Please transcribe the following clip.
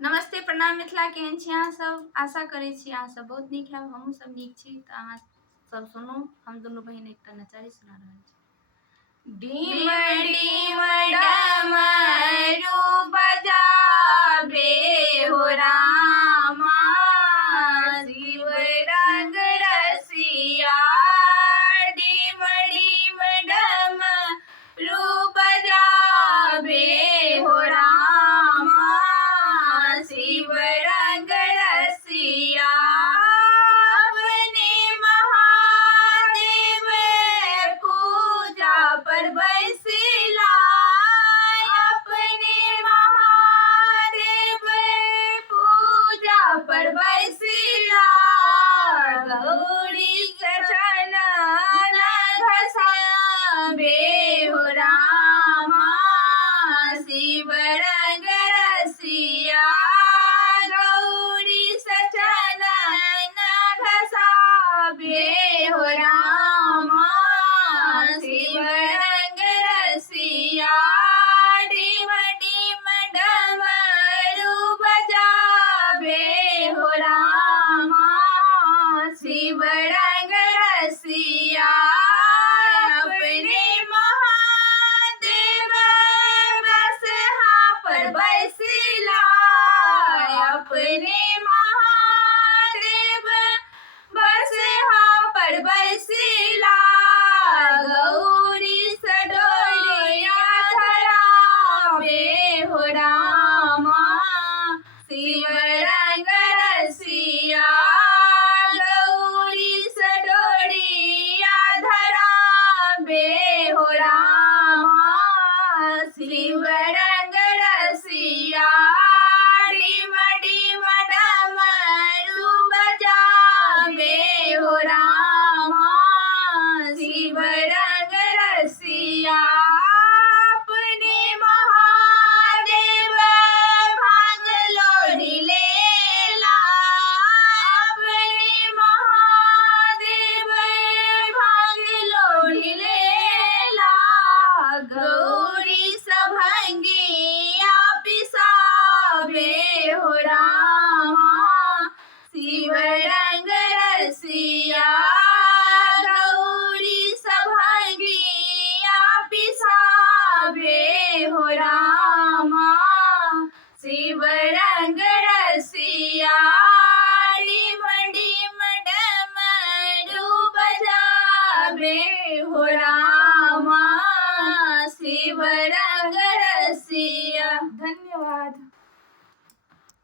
नमस्ते प्रणाम मिथिला, केहन छी अहाँ सब? आशा करै छी अहाँ सब बहुत नीक हैब, हमहूँ सब नीक छी। तऽ अहाँ सब सुनू, हम दुनू बहिन एकटा नचारी सुना रहल छी। डिम डिम डमरू बजाबे हो रामा, शिव रंग रसिया। डिम डिम डमरू बजाबे हो रामा, शिव रंग रसिया। अपने महादेव पूजा पर बैसिला, अपने महादेव पूजा पर बैसिला। गौरी चरण घसाबे हो रामा, शिव रंग रसिया। गौरी चरण घसाबे हो रामा, शिव रंग रसिया। डिम डिम डमरू बजाबे हो रामा, शिव रंग रसिया। अपने महादेव बसहा पर बैसिला, अपने महादेव बसहा पर बैसिला। गौरी सडोलिया धराबे हो रामा, शिव रंग रसिया। गौरी सडोलिया धराबे हो रामा, शिव रंग रसिया। डिम डिम डमरू बजाबे हो रामा, शिव रंग रसिया। अपने महादेव भांग लोढ़ी लेला, अपने महादेव भांग लोढ़ी लेला। गौरी सभंगिया पिसाबे हो रामा, शिव रंग रसिया। गौरी सभंगिया पिसाबे हो रामा, शिव रंग रसिया।